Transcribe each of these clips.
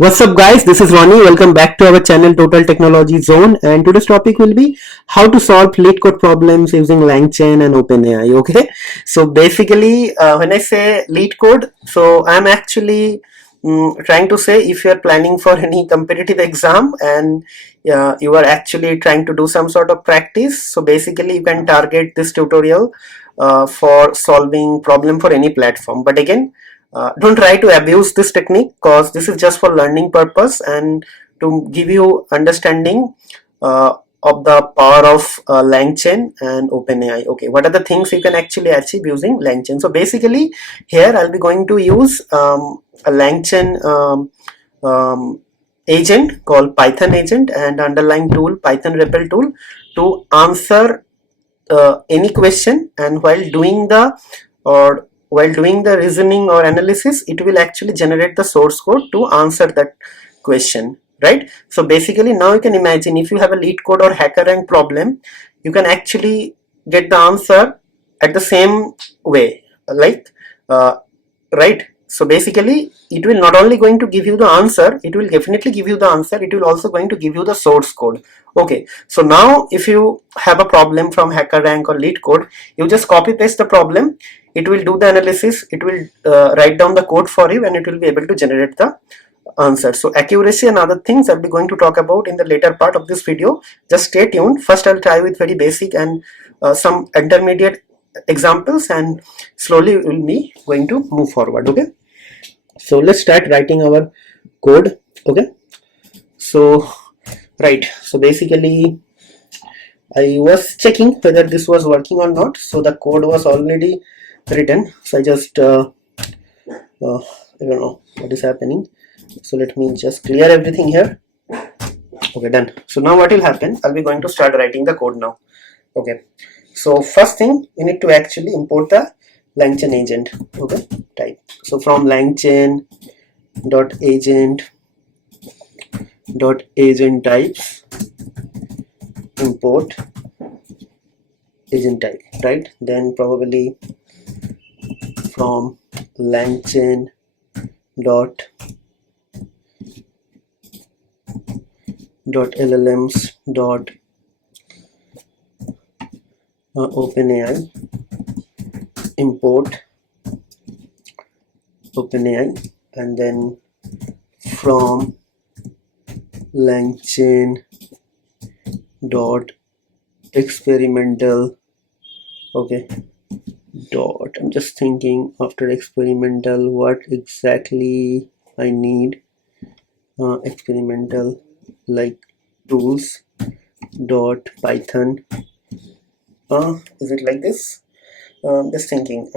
What's up guys, this is Ronnie. Welcome back to our channel Total Technology Zone, and today's topic will be how to solve LeetCode problems using Lang Chain and OpenAI. Okay, so basically when I say LeetCode, so I'm actually trying to say if you're planning for any competitive exam and you are actually trying to do some sort of practice, so basically you can target this tutorial for solving problem for any platform. But again, don't try to abuse this technique because this is just for learning purpose and to give you understanding of the power of LangChain and OpenAI. Okay, what are the things you can actually achieve using LangChain? So basically here I'll be going to use a LangChain agent called Python agent and underlying tool Python REPL tool to answer any question, and while doing the reasoning or analysis, it will actually generate the source code to answer that question, right? So basically now you can imagine if you have a LeetCode or HackerRank problem, you can actually get the answer at the same way, like right? So basically it will not only going to give you the answer, it will definitely give you the answer, it will also going to give you the source code. Okay, so now if you have a problem from HackerRank or LeetCode, you just copy paste the problem, it will do the analysis, it will write down the code for you, and it will be able to generate the answer. So accuracy and other things I'll be going to talk about in the later part of this video. Just stay tuned. First I'll try with very basic and some intermediate examples, and slowly we'll be going to move forward. Okay, so let's start writing our code. Okay, so right, so basically I was checking whether this was working or not, so the code was already written, so I just I don't know what is happening, so let me just clear everything here. Okay, done. So now what will happen, I'll be going to start writing the code now. Okay, so first thing we need to actually import the LangChain agent. Okay, type, so from LangChain dot agent types import agent type, right? Then probably from LangChain dot LLMs dot OpenAI import OpenAI, and then from LangChain dot experimental, okay, dot, I'm just thinking after experimental what exactly I need, experimental like tools dot Python, is it like this? Just thinking,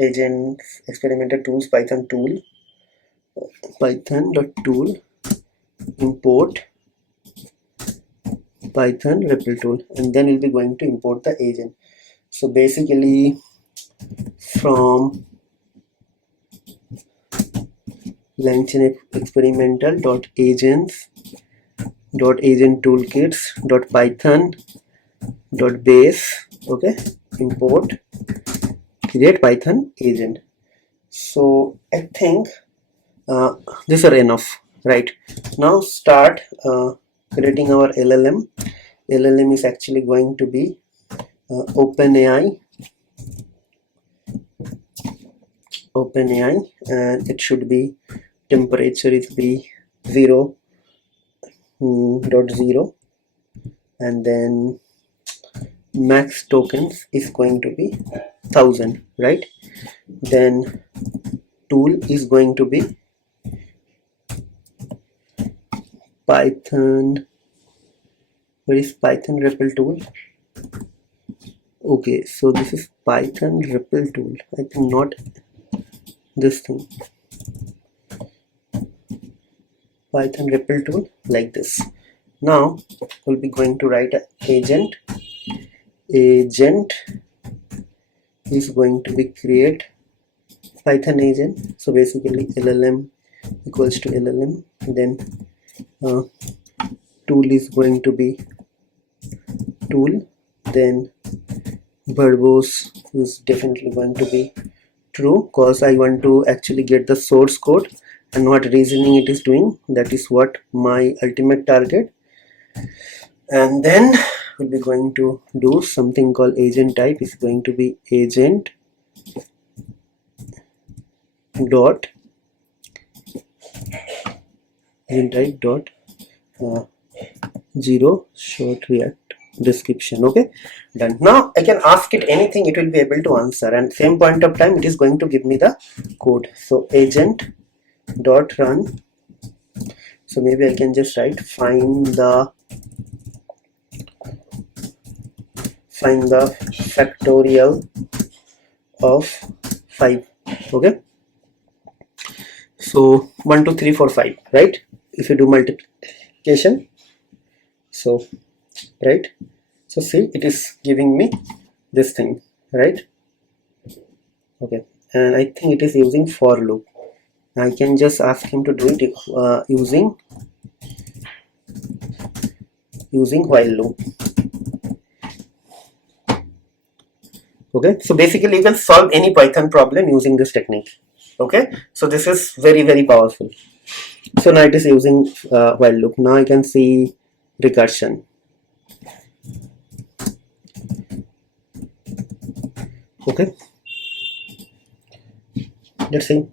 agent experimental tools Python tool, Python dot tool import Python REPL tool, and then we'll be going to import the agent. So basically from LangChain experimental dot agents dot agent toolkits dot Python dot base, okay, import create Python agent. So I think these are enough, right? Now start creating our LLM. LLM is actually going to be OpenAI, and it should be temperature is be 0.0, and then max tokens is going to be 1000, right? Then tool is going to be Python, where is Python REPL tool? Okay, so this is Python REPL tool, I think not this thing, Python REPL tool, like this. Now we'll be going to write an agent is going to be create Python agent. So basically LLM equals to LLM, then tool is going to be tool, then verbose is definitely going to be true because I want to actually get the source code and what reasoning it is doing. That is what my ultimate target. And then we'll be going to do something called agent type. Is going to be agent type dot 0 short react description. Okay, done. Now I can ask it anything, it will be able to answer, and same point of time it is going to give me the code. So agent dot run. So maybe I can just write find the factorial of 5. Okay, so 1 2 3 4 5, right? If you do multiplication, so right, so see, it is giving me this thing, right? Okay, and I think it is using for loop. I can just ask him to do it using while loop. Okay, so basically you can solve any Python problem using this technique. Okay, so this is very, very powerful. So now it is using while loop. Now I can see recursion. Okay, let's see.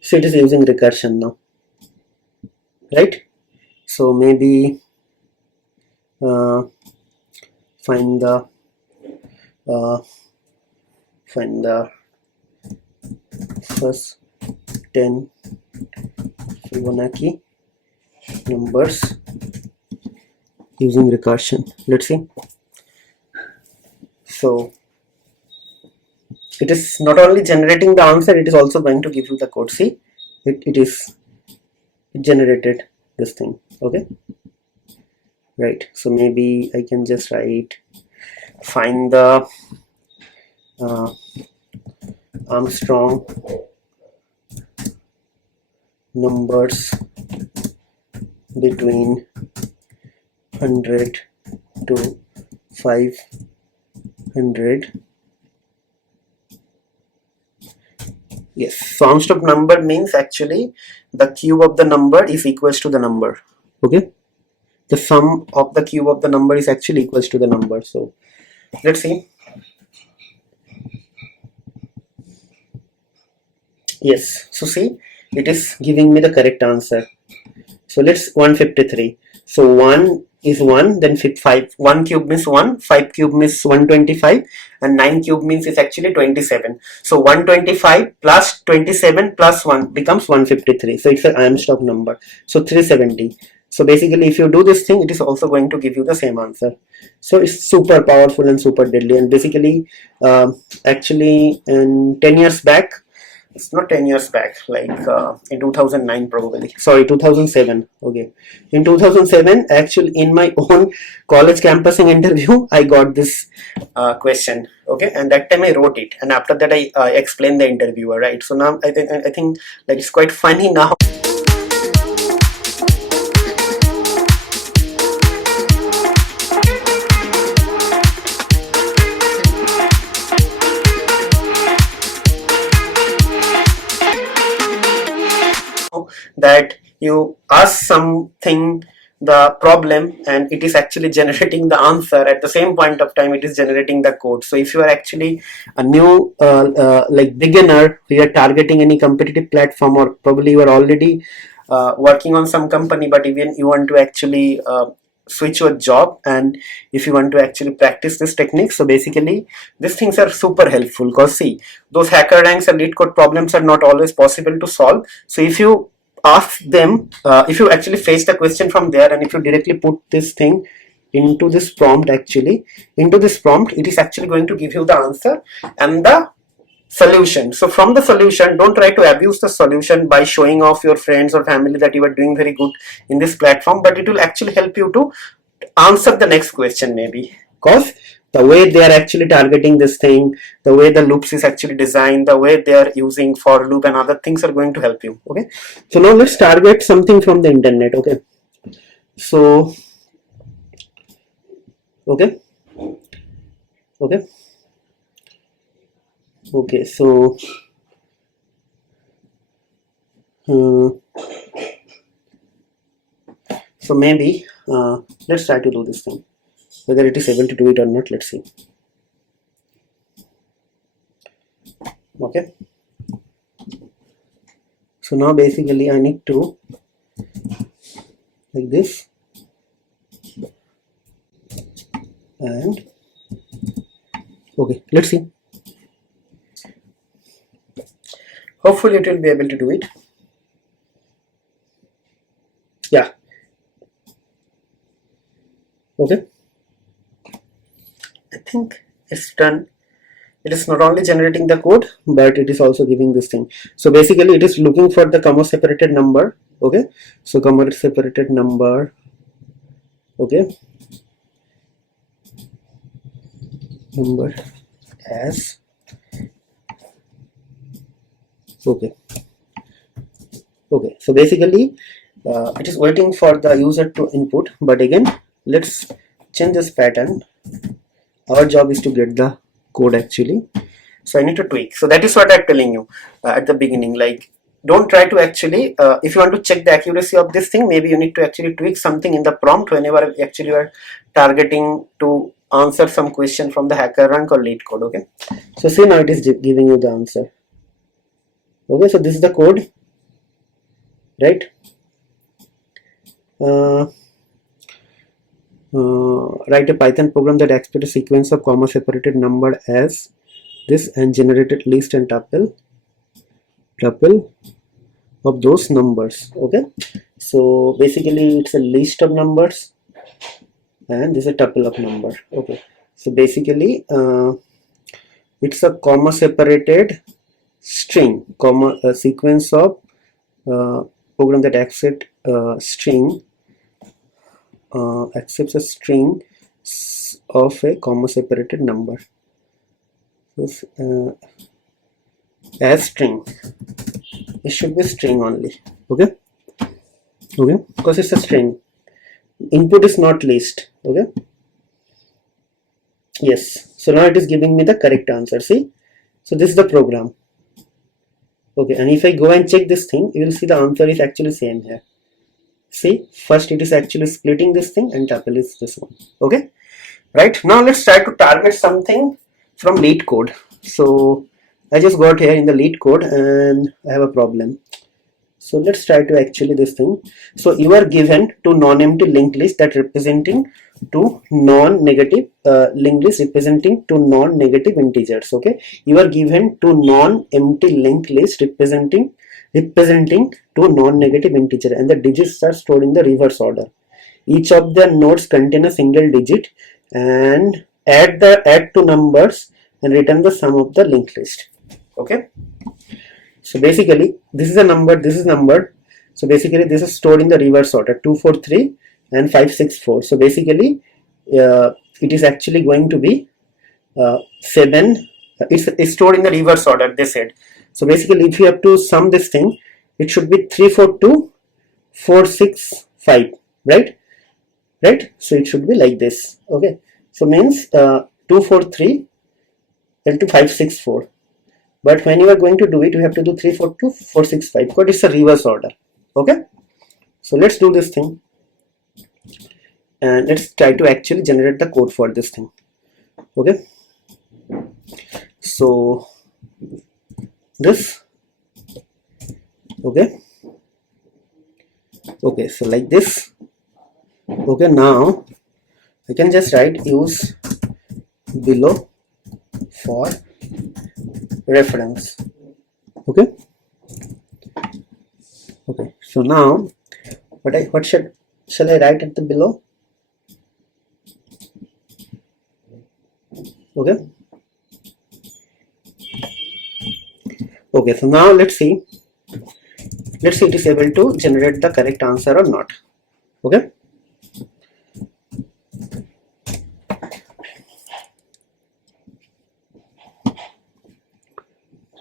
So it is using recursion now, right? So maybe find the first 10 Fibonacci numbers using recursion. Let's see. So it is not only generating the answer, it is also going to give you the code. See, it generated this thing. Okay, right? So maybe I can just write find the Armstrong numbers between 100 to 500. Yes, so Armstrong number means actually the cube of the number is equals to the number. Okay, the sum of the cube of the number is actually equals to the number. So let's see. Yes, so see, it is giving me the correct answer. So let's 153. So 1 is 1, then 5. 1 cube means 1, 5 cube means 125, and 9 cube means it's actually 27. So 125 plus 27 plus 1 becomes 153. So it's an Armstrong number. So 370. So basically, if you do this thing, it is also going to give you the same answer. So it's super powerful and super deadly. And basically, actually, in 10 years back, it's not 10 years back, like in 2009 probably, sorry, 2007. Okay, in 2007, actually in my own college campusing interview, I got this question. Okay, and that time I wrote it, and after that I explained the interviewer, right? So now I think like it's quite funny now. That you ask something, the problem, and it is actually generating the answer at the same point of time it is generating the code. So if you are actually a new like beginner, you are targeting any competitive platform, or probably you are already working on some company, but even you want to actually switch your job, and if you want to actually practice this technique, so basically these things are super helpful. Because see, those hacker ranks and LeetCode problems are not always possible to solve. So if you ask them, if you actually face the question from there, and if you directly put this thing into this prompt, it is actually going to give you the answer and the solution. So from the solution, don't try to abuse the solution by showing off your friends or family that you are doing very good in this platform, but it will actually help you to answer the next question, maybe. Because the way they are actually targeting this thing, the way the loops is actually designed, the way they are using for loop and other things are going to help you. Okay, so now let's target something from the internet. Okay, so okay, Okay, so so maybe let's try to do this thing, whether it is able to do it or not. Let's see. Okay, so now basically I need to like this, and okay, let's see. Hopefully it will be able to do it. Yeah. Okay, I think it's done. It is not only generating the code, but it is also giving this thing. So basically it is looking for the comma separated number. Okay, so comma separated number. Okay, number as okay. Okay, so basically it is waiting for the user to input, but again let's change this pattern. Our job is to get the code actually, so I need to tweak. So that is what I'm telling you at the beginning, like don't try to actually if you want to check the accuracy of this thing, maybe you need to actually tweak something in the prompt whenever actually you are targeting to answer some question from the HackerRank or LeetCode. Okay, so see, now it is giving you the answer. Okay, so this is the code, right? Write a Python program that expects a sequence of comma separated number as this and generated list and tuple of those numbers. Okay, so basically it's a list of numbers and this is a tuple of number. Okay, so basically it's a comma separated string, a sequence of program that accepts string accepts a string of a comma separated number. This, as string, it should be string only. Okay, okay, because it's a string. Input is not list. Okay, yes. So now it is giving me the correct answer. See, so this is the program. Okay, and if I go and check this thing, you will see the answer is actually same here. See, first it is actually splitting this thing and tuple is this one. Okay, right, now let's try to target something from LeetCode. So I just got here in the LeetCode and I have a problem. So let's try to actually this thing. So you are given to non-empty linked list that representing to non-negative linked list representing to non-negative integers. Okay, you are given to non-empty linked list representing to non-negative integer, and the digits are stored in the reverse order. Each of the nodes contain a single digit, and add two numbers and return the sum of the linked list. Okay, so basically this is a number, this is number. So basically this is stored in the reverse order, 243 and 564. So basically it is actually going to be 7. It's stored in the reverse order, they said. So basically if you have to sum this thing, it should be 342 465, right? So it should be like this. Okay, so means 243 into 564, but when you are going to do it, you have to do 342 465 because it's a reverse order. Okay, so let's do this thing and let's try to actually generate the code for this thing. Okay, so this, okay, so like this. Okay, now I can just write use below for reference. Okay, so now what shall I write at the below? Okay, so now let's see it is able to generate the correct answer or not.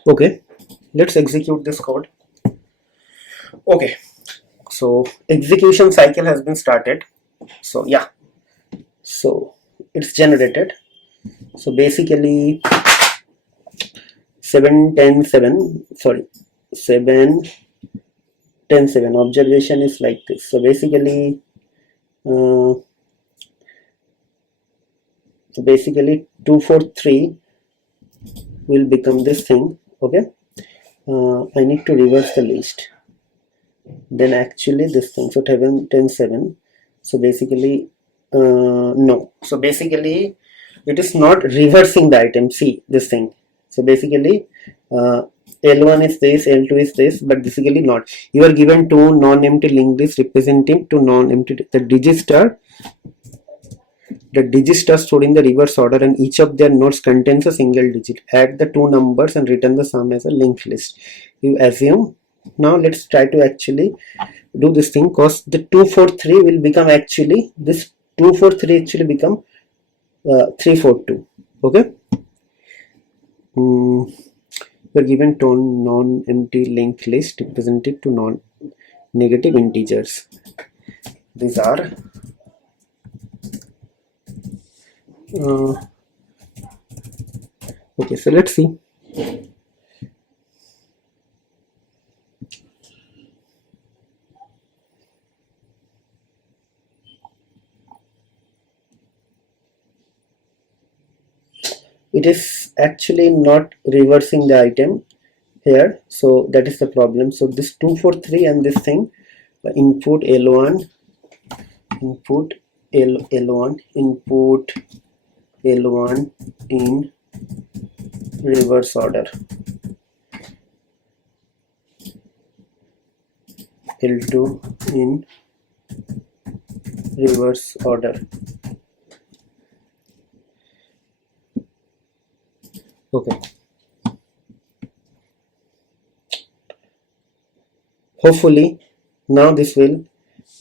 Okay, let's execute this code. Okay, so execution cycle has been started. So yeah, so it's generated. So basically 7 10 7, sorry, 7 10 7 observation is like this. So basically 243 will become this thing. Okay, I need to reverse the list, then actually this thing. So 7 10 7. So basically no, so basically it is not reversing the item. See this thing. So basically L1 is this, L2 is this, but basically not. You are given two non-empty linked lists representing two non-empty. The digits are stored in the reverse order and each of their nodes contains a single digit. Add the two numbers and return the sum as a linked list. You assume. Now let's try to actually do this thing, because the 243 will become actually this 243 actually become 342. Okay. We're given two non-empty linked list represented to non-negative integers. These are okay, so let's see. It is actually not reversing the item here, so that is the problem. So this 243 and this thing, input L1, input L1, input L1 in reverse order, L2 in reverse order. Okay, hopefully now this will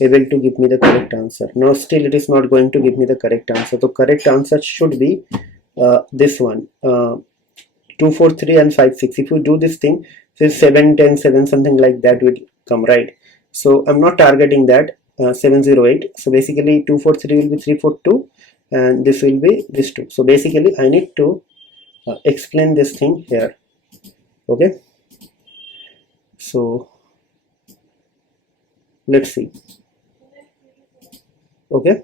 able to give me the correct answer. Now still it is not going to give me the correct answer. The correct answer should be this one, 243 and 56. If you do this thing, say 7 10 7, something like that will come, right? So I'm not targeting that 708. So basically 243 will be 342 and this will be this 2. So basically I need to explain this thing here. Okay, so let's see. Okay,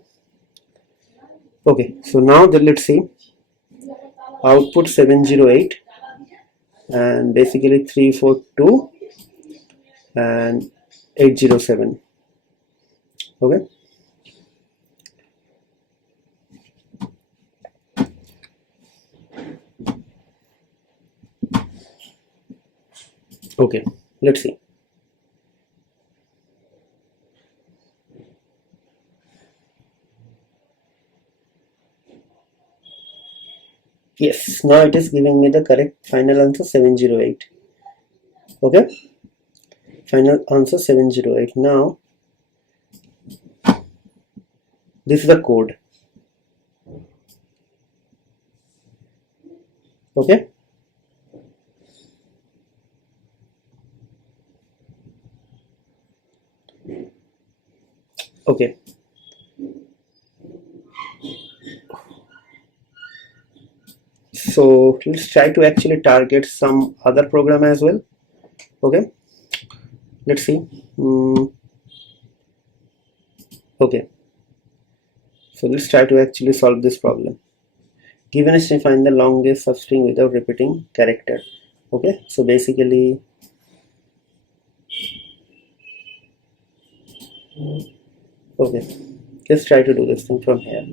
so now let's see. Output 708 and basically 342 and 807. Okay, okay, let's see. Yes, now it is giving me the correct final answer 708. Okay, final answer 708. Now this is the code. Okay, okay, so let's try to actually target some other program as well. Okay, let's see. Okay, so let's try to actually solve this problem. Given a string, find the longest substring without repeating character. Okay, so basically okay, let's try to do this thing from here.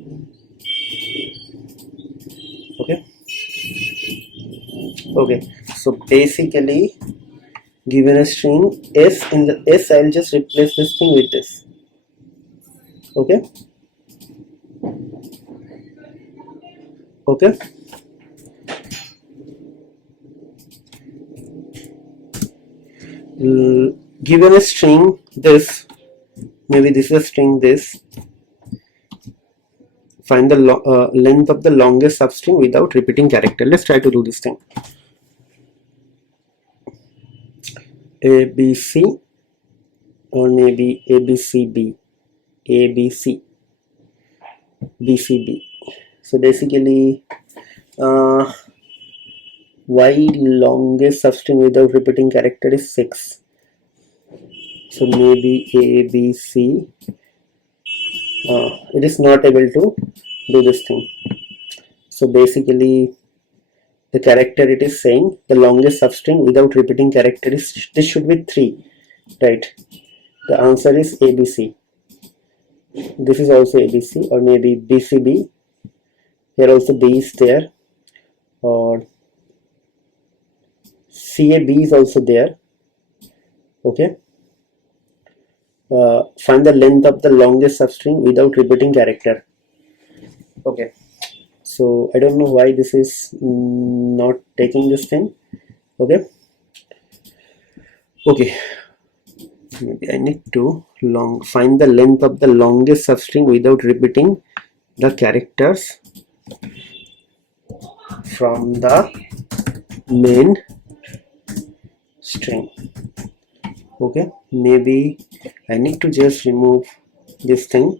Okay, so basically given a string s, in the s I'll just replace this thing with this. Okay, okay, given a string this, maybe this is a string this, find the length of the longest substring without repeating character. Let's try to do this thing. ABC or maybe ABCB, ABC, BCB. So basically why longest substring without repeating character is 6. So maybe A, B, C. It is not able to do this thing. So basically the character it is saying the longest substring without repeating character is, this should be 3, right? The answer is ABC. This is also ABC, or maybe BCB. Here also B is there, or CAB is also there. Okay. Find the length of the longest substring without repeating character. Okay. So I don't know why this is not taking this thing. Okay. Okay. Maybe I need to find the length of the longest substring without repeating the characters from the main string. Okay, maybe I need to just remove this thing.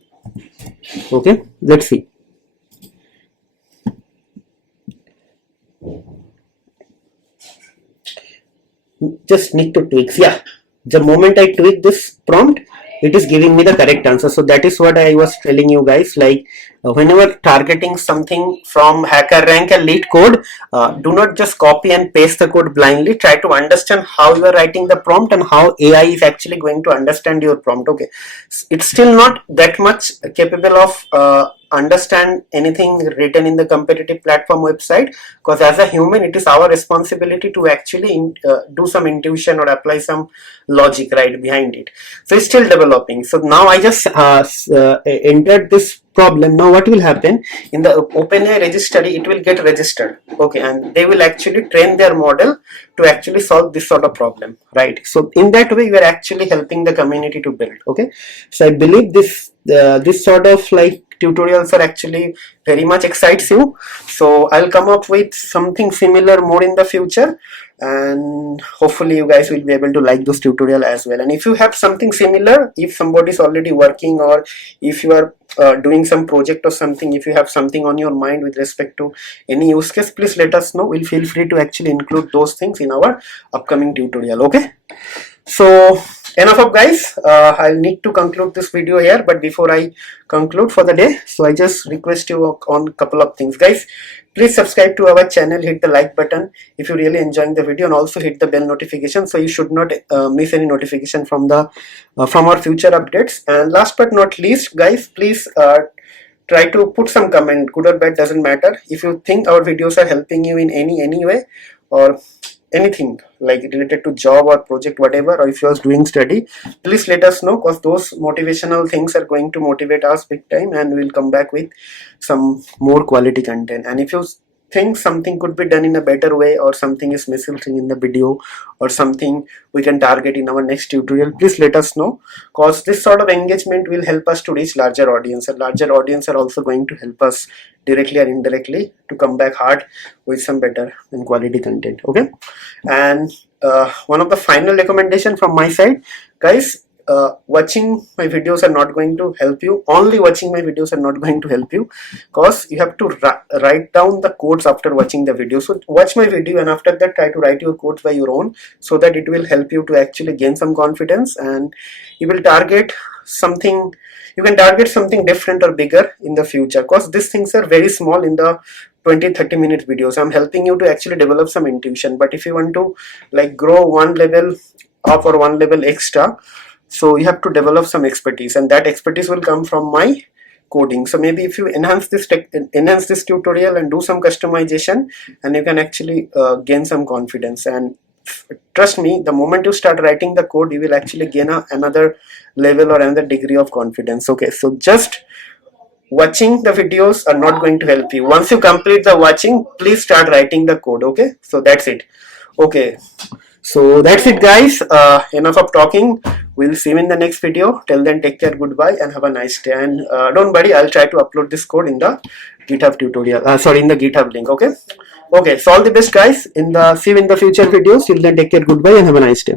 Okay, let's see. Just need to tweak. Yeah, the moment I tweak this prompt, it is giving me the correct answer. So that is what I was telling you guys, like whenever targeting something from HackerRank and LeetCode, do not just copy and paste the code blindly. Try to understand how you are writing the prompt and how AI is actually going to understand your prompt. Okay, it's still not that much capable of understand anything written in the competitive platform website, because as a human it is our responsibility to actually do some intuition or apply some logic right behind it. So it's still developing. So now I just entered this problem. Now what will happen in the OpenAI registry, it will get registered. Okay, and they will actually train their model to actually solve this sort of problem, right? So in that way we are actually helping the community to build. Okay, so I believe this sort of like tutorials are actually very much excites you. So I'll come up with something similar more in the future, and hopefully you guys will be able to like this tutorial as well. And if you have something similar, if somebody is already working, or if you are doing some project or something, if you have something on your mind with respect to any use case, please let us know. We'll feel free to actually include those things in our upcoming tutorial. Okay, so enough of guys. I'll need to conclude this video here, but before I conclude for the day, so I just request you on a couple of things, guys. Please subscribe to our channel, hit the like button if you're really enjoying the video, and also hit the bell notification so you should not miss any notification from the from our future updates. And last but not least, guys, please try to put some comment, good or bad, doesn't matter. If you think our videos are helping you in any way, or anything like related to job or project, whatever, or if you are doing study, please let us know, because those motivational things are going to motivate us big time, and we'll come back with some more quality content. And if you think something could be done in a better way, or something is missing in the video, or something we can target in our next tutorial, please let us know, because this sort of engagement will help us to reach larger audience, and larger audience are also going to help us directly or indirectly to come back hard with some better and quality content. Okay, and one of the final recommendation from my side, guys, watching my videos are not going to help you. Only watching my videos are not going to help you, because you have to write down the codes after watching the video. So watch my video, and after that try to write your codes by your own, so that it will help you to actually gain some confidence, and you will target something. You can target something different or bigger in the future, because these things are very small in the 20-30 minute videos. I'm helping you to actually develop some intuition, but if you want to like grow one level up or one level extra, so you have to develop some expertise, and that expertise will come from my coding. So maybe if you enhance this tutorial and do some customization, and you can actually gain some confidence. And trust me, the moment you start writing the code, you will actually gain another level or another degree of confidence. Okay, so just watching the videos are not going to help you. Once you complete the watching, please start writing the code. Okay, so that's it. Okay, so that's it, guys. Enough of talking. We'll see you in the next video. Till then, take care, goodbye, and have a nice day. And don't worry, I'll try to upload this code in the GitHub tutorial. In the GitHub link. Okay. Okay. So all the best, guys. See you in the future videos. Till then, take care, goodbye, and have a nice day.